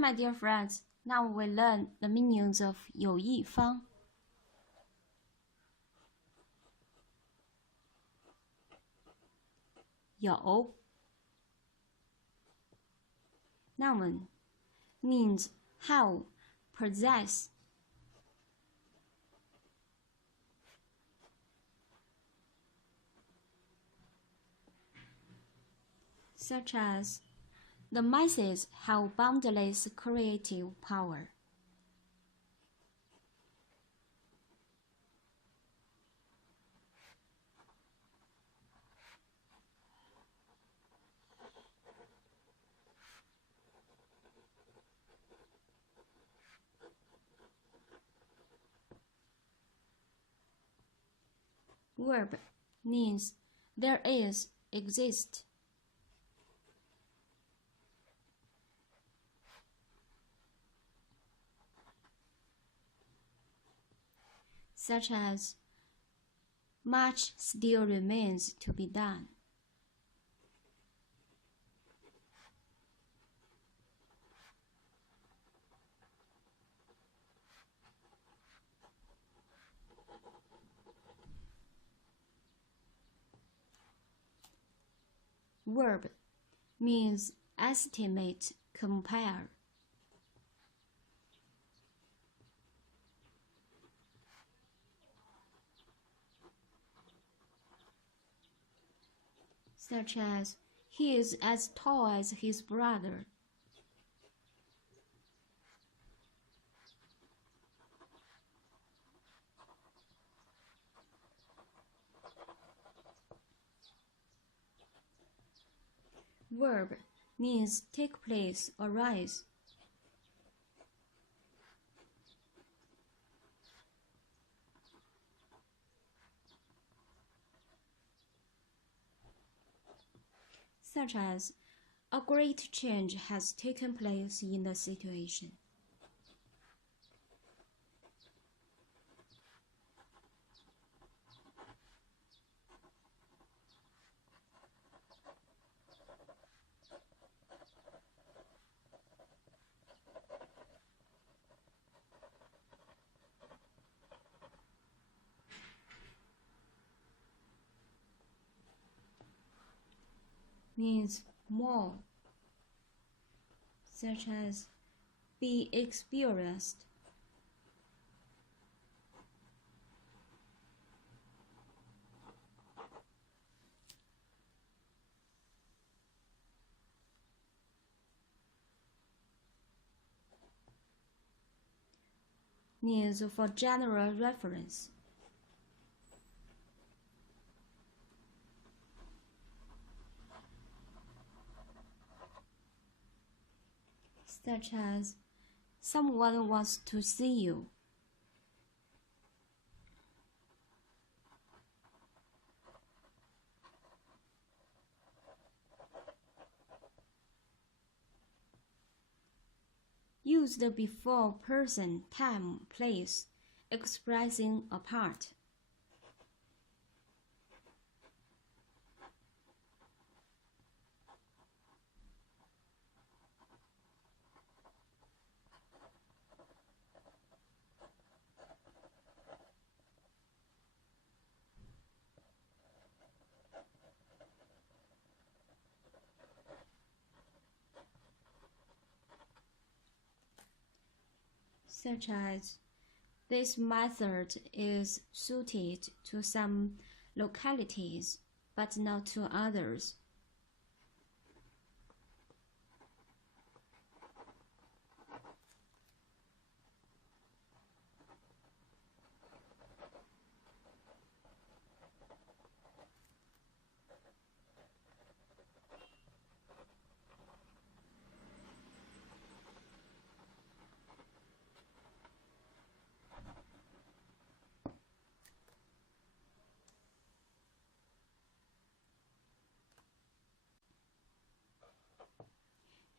my dear friends, now we learn the meanings of 有义方. "有" noun means how, possess. Such as, the masses have boundless creative power. Verb means there is, exist. Such as, much still remains to be done. Verb means estimate, compare. Such as, he is as tall as his brother. Verb means take place, arise. Such as, a great change has taken place in the situation. Means more, such as be experienced. Means for general reference. Such as, someone wants to see you. Used before person, time, place, expressing a part. Such as, this method is suited to some localities, but not to others.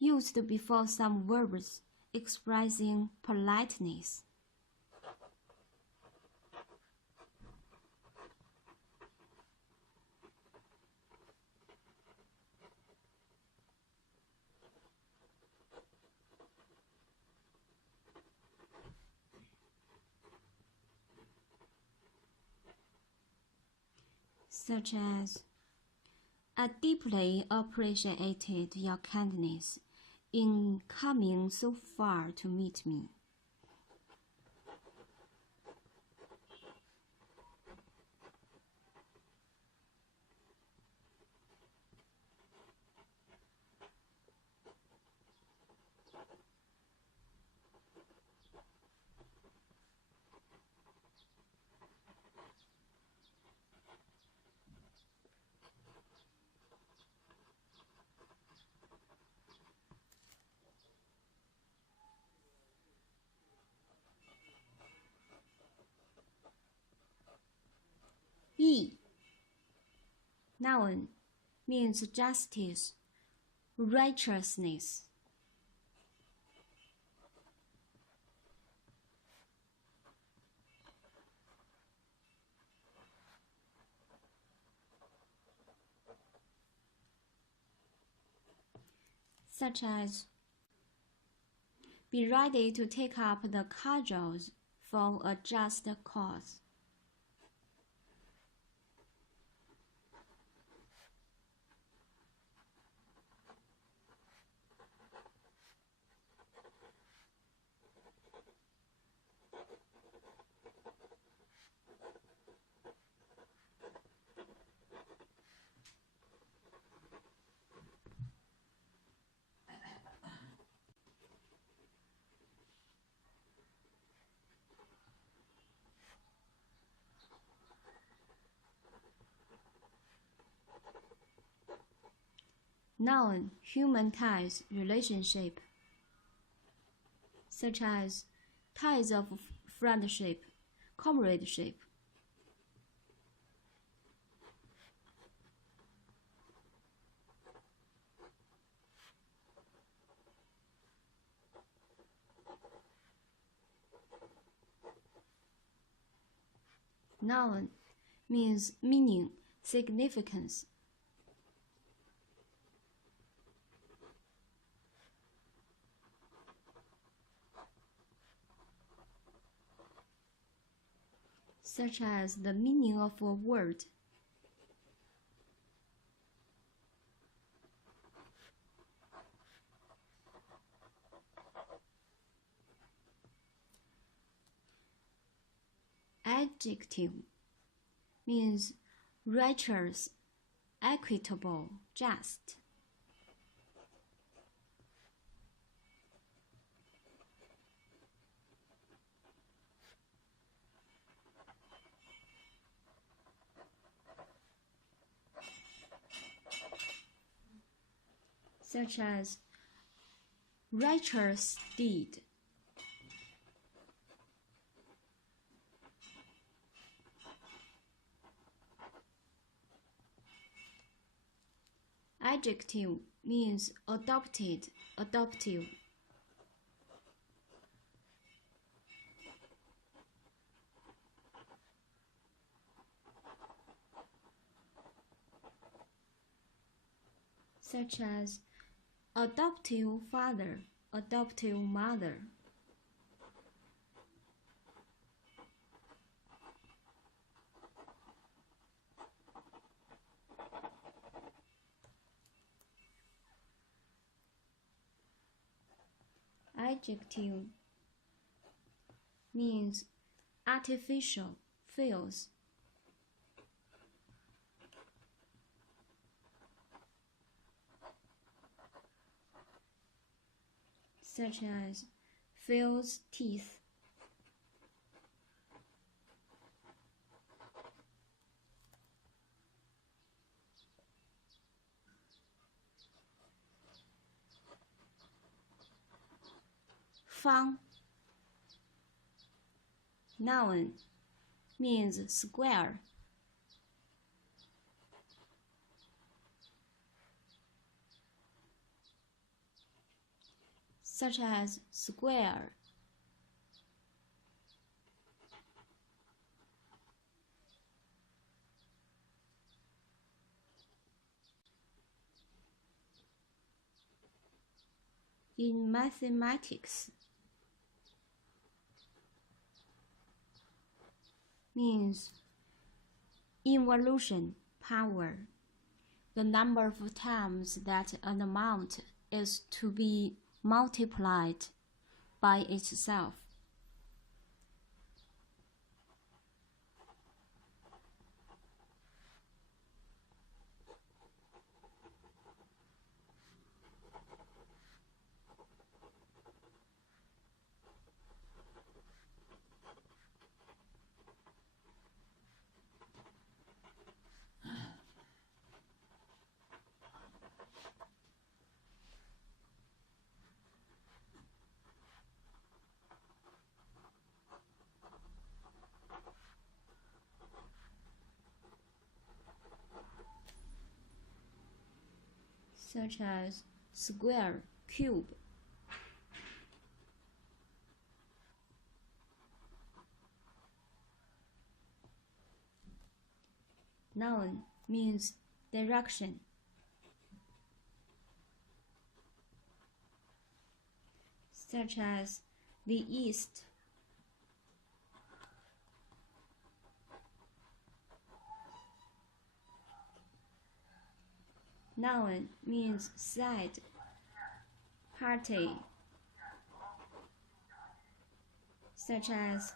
Used before some verbs expressing politeness. such as, I deeply appreciated your kindness in coming so far to meet me. E. Noun means justice, righteousness. Such as, be ready to take up the cudgels for a just cause. Noun, human ties, relationship, such as ties of friendship, comradeship. Noun means meaning, significance. Such as the meaning of a word. Adjective means righteous, equitable, just. Such as righteous deed. Adjective means adopted, adoptive. Such as adoptive father, adoptive mother. Adjective means artificial, false. Such as false teeth. Fang. Noun means square. Such as square. In mathematics, means involution, power. The number of times that an amount is to be multiplied by itself. Such as square, cube. Noun means direction. Such as the east. Noun means side, party, such as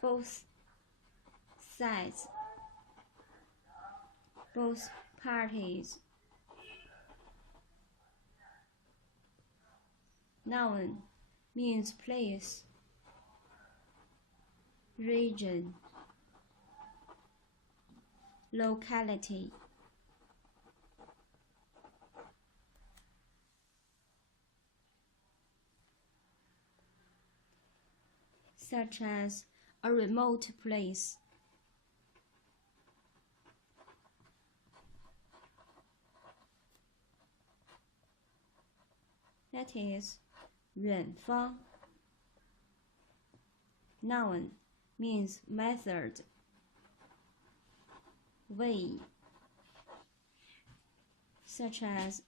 both sides, both parties. Noun means place, region, locality. Such as a remote place. That is, 远方. Noun means method, way. Such as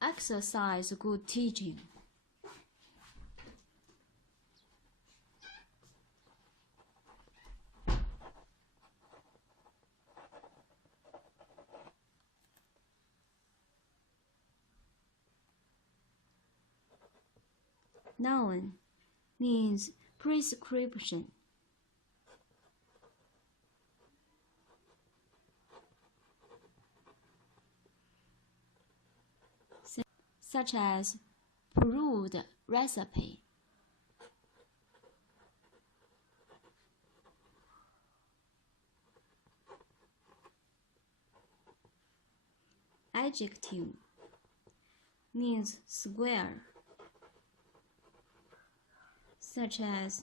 exercise good teaching. Noun means prescription. Such as brewed recipe. Adjective means square. Such as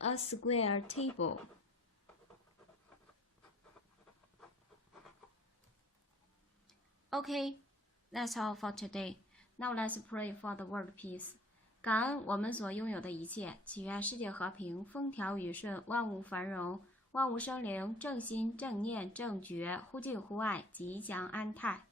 a square table. Okay, that's all for today. Now let's pray for the world peace. 感恩我们所拥有的一切，祈愿世界和平，风调雨顺，万物繁荣，万物生灵，正心正念正觉，忽敬忽爱，吉祥安泰。